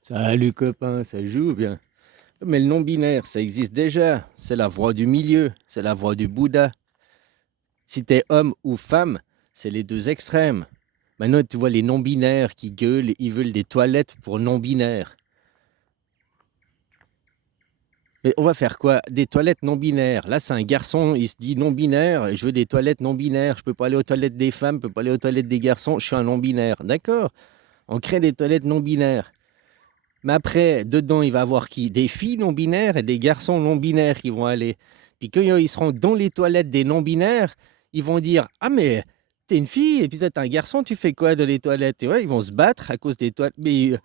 Salut copain, ça joue bien. Mais le non-binaire, ça existe déjà. C'est la voie du milieu, c'est la voie du Bouddha. Si t'es homme ou femme, c'est les deux extrêmes. Maintenant, tu vois les non-binaires qui gueulent, ils veulent des toilettes pour non-binaires. Mais on va faire quoi? Des toilettes non-binaires. Là, c'est un garçon, il se dit non-binaire, et je veux des toilettes non-binaires. Je peux pas aller aux toilettes des femmes, je peux pas aller aux toilettes des garçons, je suis un non-binaire. D'accord? On crée des toilettes non-binaires. Mais après, dedans, il va y avoir qui? Des filles non-binaires et des garçons non-binaires qui vont aller. Puis quand ils seront dans les toilettes des non-binaires, ils vont dire: Ah, mais t'es une fille et puis toi, t'es un garçon, tu fais quoi dans les toilettes? Et ouais, ils vont se battre à cause des toilettes. Mais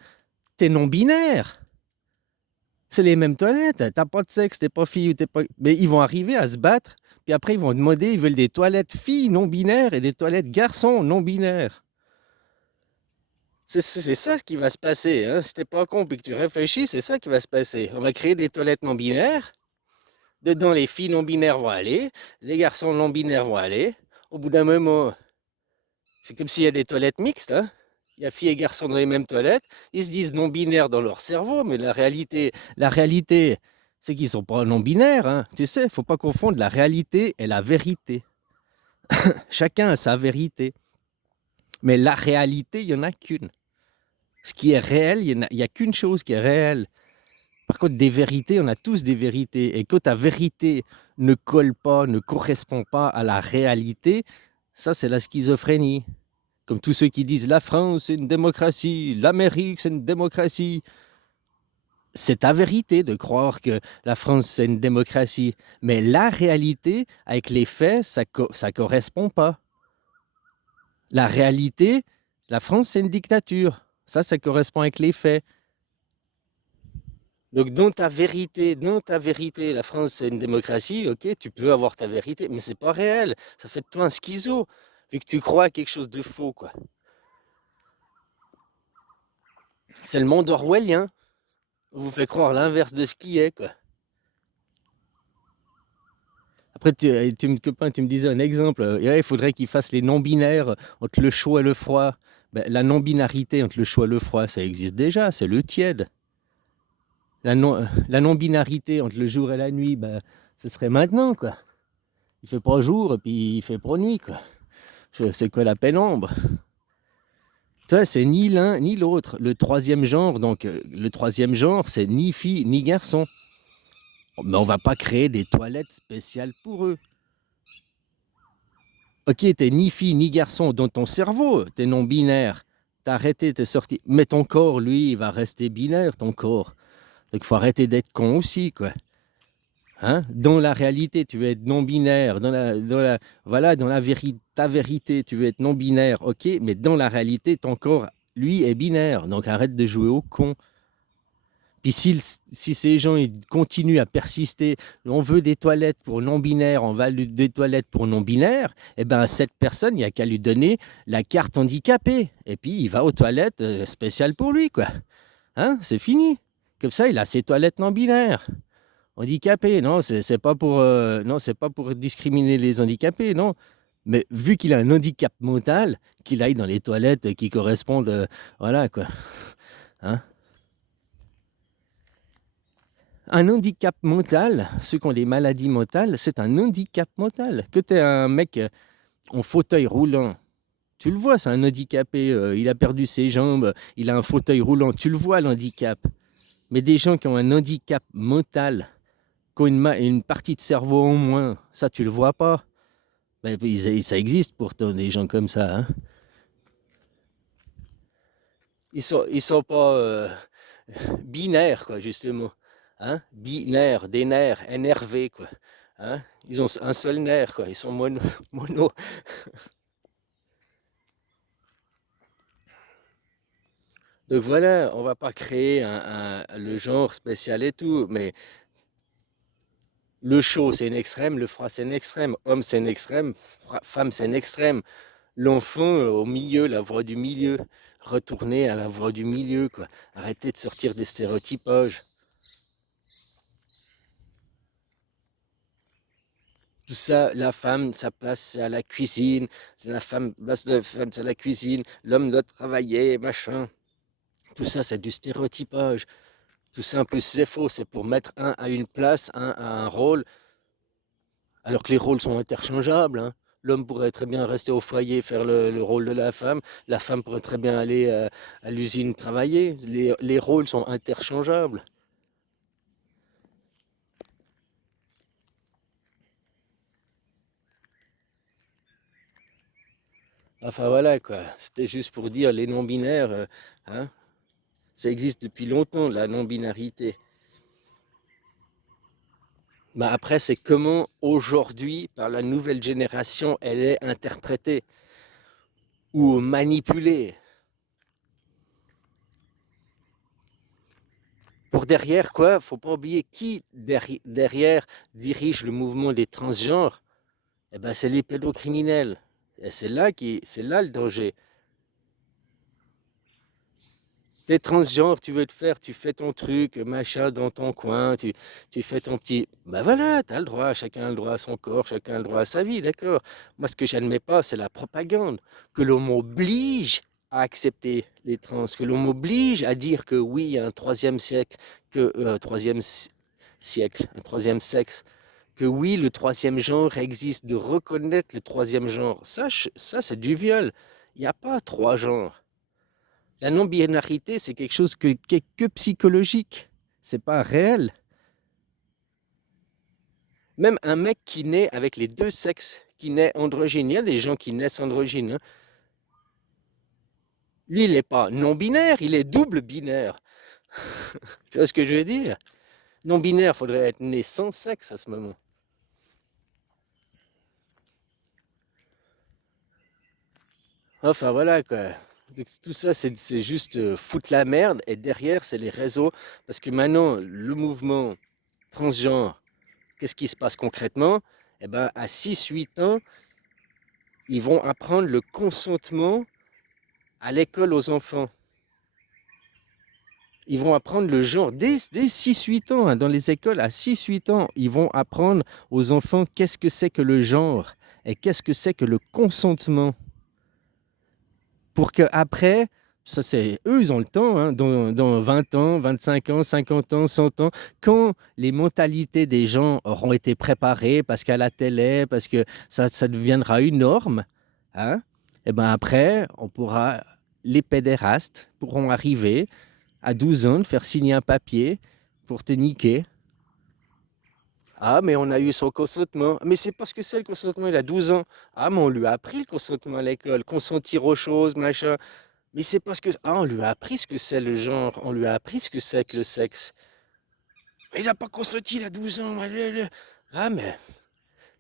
t'es non-binaire. C'est les mêmes toilettes. T'as pas de sexe, t'es pas fille ou t'es pas. Mais ils vont arriver à se battre. Puis après, ils vont demander, ils veulent des toilettes filles non-binaires et des toilettes garçons non-binaires. C'est ça qui va se passer, hein. Si t'es pas con et que tu réfléchis, c'est ça qui va se passer. On va créer des toilettes non binaires. Dedans, les filles non binaires vont aller, les garçons non binaires vont aller. Au bout d'un moment, c'est comme s'il y a des toilettes mixtes, hein. Il y a filles et garçons dans les mêmes toilettes. Ils se disent non binaires dans leur cerveau, mais la réalité, c'est qu'ils sont pas non binaires, hein. Tu sais, faut pas confondre la réalité et la vérité. Chacun a sa vérité, mais la réalité, il y en a qu'une. Ce qui est réel, il y a qu'une chose qui est réelle. Par contre, des vérités, on a tous des vérités. Et quand ta vérité ne colle pas, ne correspond pas à la réalité, ça, c'est la schizophrénie. Comme tous ceux qui disent la France, c'est une démocratie, l'Amérique, c'est une démocratie. C'est ta vérité de croire que la France, c'est une démocratie. Mais la réalité, avec les faits, ça correspond pas. La réalité, la France, c'est une dictature. Ça correspond avec les faits. Donc, dans ta vérité, la France, c'est une démocratie, ok, tu peux avoir ta vérité, mais c'est pas réel. Ça fait de toi un schizo, vu que tu crois à quelque chose de faux, quoi. C'est le monde orwellien. On vous fait croire l'inverse de ce qui est, quoi. Après, copain, tu me disais un exemple. Ouais, il faudrait qu'ils fassent les non-binaires entre le chaud et le froid. Ben, la non-binarité entre le chaud et le froid, ça existe déjà, c'est le tiède. La non-binarité entre le jour et la nuit, ben, ce serait maintenant, quoi. Il fait pas jour et puis il fait pas nuit, quoi. C'est quoi la pénombre? Toi, c'est ni l'un ni l'autre. Le troisième genre, donc le troisième genre, c'est ni fille ni garçon. Mais on va pas créer des toilettes spéciales pour eux. Ok, t'es ni fille ni garçon dans ton cerveau, t'es non binaire. T'as arrêté, t'es sorti. Mais ton corps, lui, il va rester binaire, ton corps. Donc il faut arrêter d'être con aussi, quoi. Hein? Dans la réalité, tu veux être non-binaire. Voilà, ta vérité, tu veux être non-binaire, ok, mais dans la réalité, ton corps, lui, est binaire. Donc arrête de jouer au con. Puis si ces gens ils continuent à persister, on veut des toilettes pour non-binaires, on va des toilettes pour non-binaires, eh bien, cette personne, il n'y a qu'à lui donner la carte handicapée. Et puis, il va aux toilettes spéciales pour lui, quoi. Hein? C'est fini. Comme ça, il a ses toilettes non-binaires. Handicapé, non, c'est pas pour, non, c'est pas pour discriminer les handicapés, non. Mais vu qu'il a un handicap mental, qu'il aille dans les toilettes qui correspondent, voilà quoi. Hein. Un handicap mental, ceux qui ont des maladies mentales, c'est un handicap mental. Que tu es un mec en fauteuil roulant, tu le vois, c'est un handicapé, il a perdu ses jambes, il a un fauteuil roulant, tu le vois l'handicap. Mais des gens qui ont un handicap mental, qui ont une partie de cerveau en moins, ça tu le vois pas. Ben, ça existe pourtant des gens comme ça. Hein. Ils sont pas binaires, quoi, justement. Hein? Binaires, des nerfs, énervés, quoi. Hein? Ils ont un seul nerf, quoi. Ils sont mono. Donc voilà, on va pas créer le genre spécial et tout, mais le chaud c'est un extrême, le froid c'est un extrême, homme c'est un extrême, femme c'est un extrême. L'enfant au milieu, la voie du milieu, retourner à la voie du milieu, quoi. Arrêter de sortir des stéréotypages. Tout ça, la femme, sa place, c'est à la cuisine. La femme, place de femme, c'est à la cuisine. L'homme doit travailler, machin. Tout ça, c'est du stéréotypage. Tout ça, en plus, c'est faux. C'est pour mettre un à une place, un à un rôle, alors que les rôles sont interchangeables, hein. L'homme pourrait très bien rester au foyer, faire le rôle de la femme. La femme pourrait très bien aller à l'usine travailler. Les rôles sont interchangeables. Enfin voilà quoi. C'était juste pour dire les non-binaires, hein, ça existe depuis longtemps, la non-binarité. Mais après, c'est comment aujourd'hui, par la nouvelle génération, elle est interprétée ou manipulée. Pour derrière, quoi, faut pas oublier qui derrière dirige le mouvement des transgenres. Eh ben, c'est les pédocriminels. Et c'est là le danger. T'es transgenre, tu veux te faire, tu fais ton truc, machin, dans ton coin, tu fais ton petit... Ben voilà, t'as le droit, chacun a le droit à son corps, chacun a le droit à sa vie, d'accord. Moi, ce que j'admets pas, c'est la propagande, que l'on m'oblige à accepter les trans, que l'on m'oblige à dire que oui, il y a un troisième siècle, siècle, un troisième sexe, que oui, le troisième genre existe, de reconnaître le troisième genre. Ça c'est du viol. Il n'y a pas trois genres. La non-binarité, c'est quelque chose qui est que psychologique. C'est pas réel. Même un mec qui naît avec les deux sexes, qui naît androgyne, il y a des gens qui naissent androgynes, hein. Lui, il n'est pas non-binaire, il est double binaire. Tu vois ce que je veux dire? Non-binaire, il faudrait être né sans sexe à ce moment. Enfin voilà quoi. Donc, tout ça, c'est juste foutre la merde. Et derrière, c'est les réseaux. Parce que maintenant, le mouvement transgenre, qu'est-ce qui se passe concrètement? Eh ben, à 6 8 ans, ils vont apprendre le consentement à l'école aux enfants. Ils vont apprendre le genre dès 6 8 ans, hein, dans les écoles, à 6 8 ans, ils vont apprendre aux enfants qu'est-ce que c'est que le genre et qu'est-ce que c'est que le consentement. Pour qu'après, ça c'est eux, ils ont le temps, hein, dans 20 ans, 25 ans, 50 ans, 100 ans, quand les mentalités des gens auront été préparées parce qu'à la télé, parce que ça deviendra une norme, hein, et ben après, les pédérastes pourront arriver à 12 ans, de faire signer un papier pour te niquer. Ah, mais on a eu son consentement. Mais c'est parce que c'est le consentement, il a 12 ans. Ah, mais on lui a appris le consentement à l'école, consentir aux choses, machin. Mais c'est parce que... Ah, on lui a appris ce que c'est le genre, on lui a appris ce que c'est que le sexe. Mais il n'a pas consenti, il a 12 ans. Ah, mais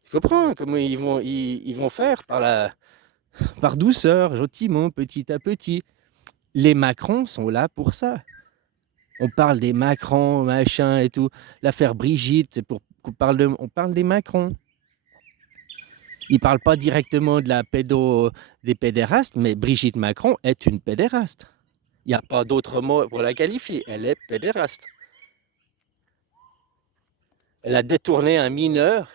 tu comprends comment ils vont faire par douceur, gentiment, petit à petit. Les Macron sont là pour ça. On parle des Macron, machin et tout. L'affaire Brigitte, c'est pour qu'on on parle des Macron. Ils ne parlent pas directement des pédérastes, mais Brigitte Macron est une pédéraste. Il n'y a pas d'autre mot pour la qualifier. Elle est pédéraste. Elle a détourné un mineur.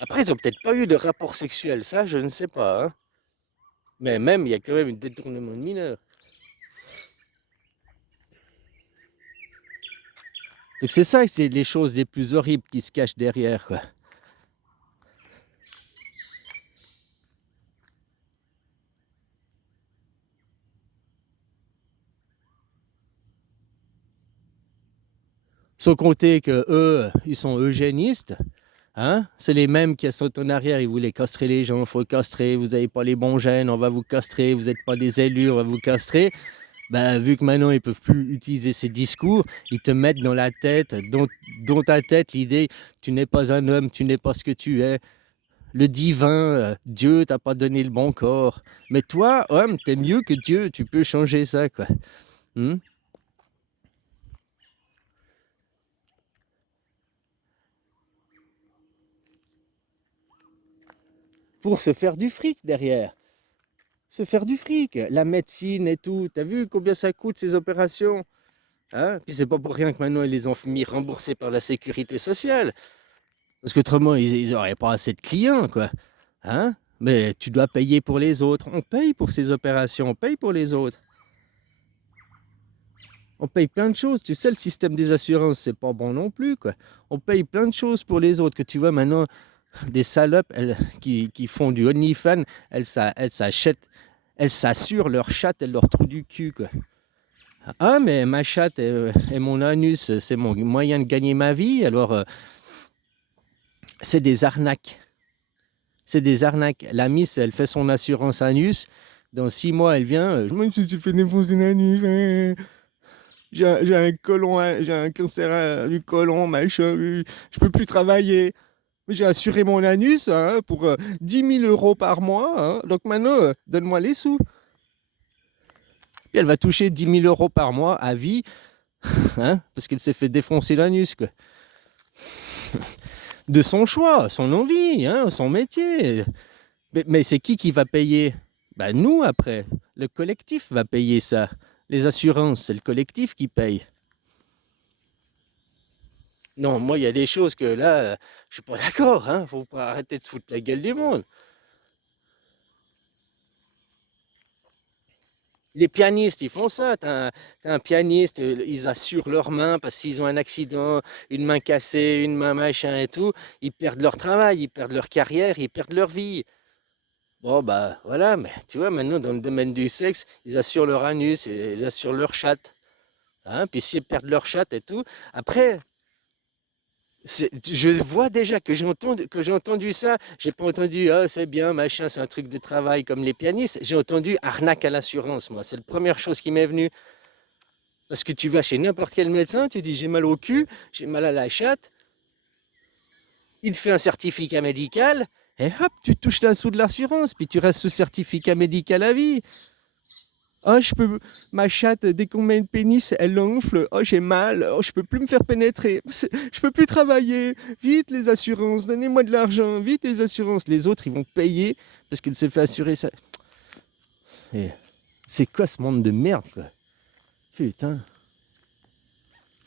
Après, ils n'ont peut-être pas eu de rapport sexuel, ça, je ne sais pas, hein. Mais même, il y a quand même un détournement de mineur. Donc c'est ça, c'est les choses les plus horribles qui se cachent derrière, quoi. Sans compter que eux, ils sont eugénistes, hein? C'est les mêmes qui sont en arrière, ils voulaient castrer les gens, il faut castrer, vous n'avez pas les bons gènes, on va vous castrer, vous n'êtes pas des élus, on va vous castrer. Ben, vu que maintenant ils peuvent plus utiliser ces discours, ils te mettent dans la tête, dans ta tête, l'idée tu n'es pas un homme, tu n'es pas ce que tu es. Le divin, Dieu t'a pas donné le bon corps. Mais toi, homme, t'es mieux que Dieu, tu peux changer ça, quoi. Hmm? Pour se faire du fric derrière. Se faire du fric. La médecine et tout. T'as vu combien ça coûte ces opérations? Hein? Puis c'est pas pour rien que maintenant ils les ont mis remboursés par la sécurité sociale. Parce qu'autrement, ils n'auraient pas assez de clients, quoi. Hein? Mais tu dois payer pour les autres. On paye pour ces opérations, on paye pour les autres. On paye plein de choses. Tu sais, le système des assurances, c'est pas bon non plus, quoi. On paye plein de choses pour les autres. Que tu vois maintenant, des salopes qui font du OnlyFans, elles s'achètent, elles s'assurent leur chatte et leur trou du cul, quoi. Ah, mais ma chatte et mon anus, c'est mon moyen de gagner ma vie. Alors, c'est des arnaques. C'est des arnaques. La miss, elle fait son assurance anus. Dans 6 mois, elle vient. Moi, je me suis fait défoncer l'anus. J'ai un colon, j'ai un cancer du côlon, machin. Je peux plus travailler. Mais j'ai assuré mon anus hein, pour 10 000 euros par mois. Hein. Donc maintenant, donne-moi les sous. Puis elle va toucher 10 000 euros par mois à vie. Hein, parce qu'elle s'est fait défoncer l'anus. Quoi. De son choix, son envie, hein, son métier. Mais c'est qui va payer? Ben nous après. Le collectif va payer ça. Les assurances, c'est le collectif qui paye. Non, moi, il y a des choses que là, je suis pas d'accord. Hein. Faut pas arrêter de se foutre la gueule du monde. Les pianistes, ils font ça. T'as un pianiste, ils assurent leurs mains parce qu'ils ont un accident, une main cassée, une main machin et tout. Ils perdent leur travail, ils perdent leur carrière, ils perdent leur vie. Bon, bah voilà, mais tu vois, maintenant, dans le domaine du sexe, ils assurent leur anus, ils assurent leur chatte. Hein, puis s'ils perdent leur chatte et tout, après, je vois déjà que j'ai entendu ça. J'ai pas entendu, ah, c'est bien, machin, c'est un truc de travail comme les pianistes. J'ai entendu arnaque à l'assurance, moi. C'est la première chose qui m'est venue. Parce que tu vas chez n'importe quel médecin, tu dis j'ai mal au cul, j'ai mal à la chatte. Il fait un certificat médical, et hop, tu touches la sous de l'assurance, puis tu restes sous certificat médical à vie. Oh, ma chatte, dès qu'on met une pénis, elle enfle. Oh, j'ai mal. Oh, je peux plus me faire pénétrer. Je peux plus travailler. Vite, les assurances, donnez-moi de l'argent. Vite, les assurances. Les autres, ils vont payer parce qu'elle s'est fait assurer ça. Et c'est quoi ce monde de merde, quoi? Putain.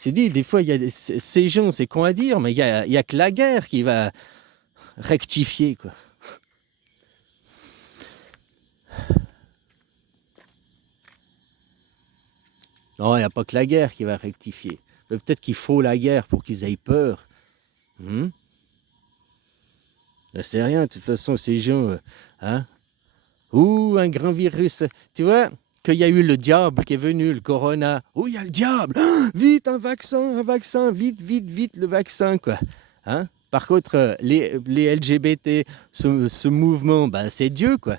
J'ai dit, des fois, il y a ces gens, c'est con à dire, mais il y a que la guerre qui va rectifier, quoi. Non, il n'y a pas que la guerre qui va rectifier. Mais peut-être qu'il faut la guerre pour qu'ils aient peur. C'est rien, de toute façon, ces gens, hein. Ouh, un grand virus. Tu vois, qu'il y a eu le diable qui est venu, le corona. Ouh, il y a le diable. Ah, vite, un vaccin, vite, vite, vite, le vaccin, quoi. Hein. Par contre, les LGBT, ce mouvement, ben, c'est Dieu, quoi.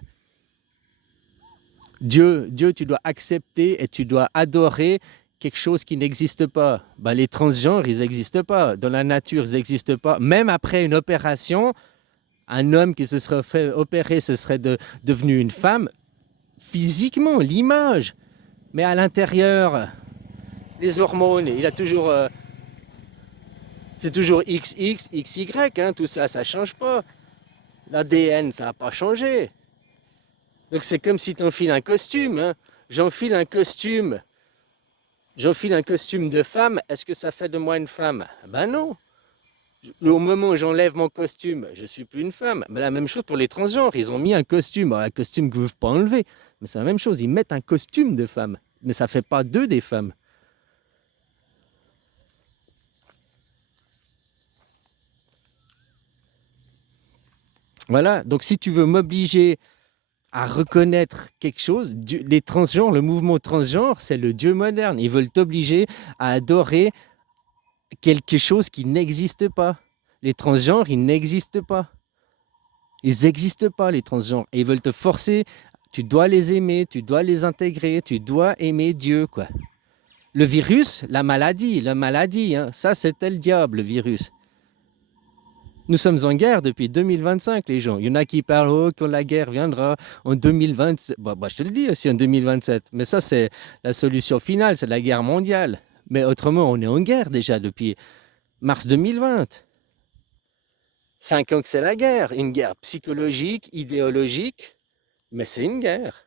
Dieu, tu dois accepter et tu dois adorer quelque chose qui n'existe pas. Ben, les transgenres, ils n'existent pas. Dans la nature, ils n'existent pas. Même après une opération, un homme qui se serait fait opérer, ce serait devenu une femme, physiquement, l'image. Mais à l'intérieur, les hormones, il a toujours... c'est toujours XX, XY, hein, tout ça, ça ne change pas. L'ADN, ça n'a pas changé. Donc c'est comme si tu enfiles un costume. Hein. J'enfile un costume. J'enfile un costume de femme. Est-ce que ça fait de moi une femme? Ben non. Au moment où j'enlève mon costume, je ne suis plus une femme. Mais la même chose pour les transgenres. Ils ont mis un costume qu'ils ne peuvent pas enlever. Mais c'est la même chose. Ils mettent un costume de femme. Mais ça ne fait pas d'eux des femmes. Voilà. Donc si tu veux m'obliger à reconnaître quelque chose, les transgenres, le mouvement transgenre, c'est le Dieu moderne. Ils veulent t'obliger à adorer quelque chose qui n'existe pas. Les transgenres, ils n'existent pas. Ils n'existent pas, les transgenres. Et ils veulent te forcer, tu dois les aimer, tu dois les intégrer, tu dois aimer Dieu, quoi. Le virus, la maladie, hein, ça c'était le diable, le virus. Nous sommes en guerre depuis 2025, les gens. Il y en a qui parlent, oh, quand la guerre viendra en 2027. Bah, je te le dis aussi en 2027. Mais ça, c'est la solution finale, c'est la guerre mondiale. Mais autrement, on est en guerre déjà depuis mars 2020. 5 ans que c'est la guerre. Une guerre psychologique, idéologique, mais c'est une guerre.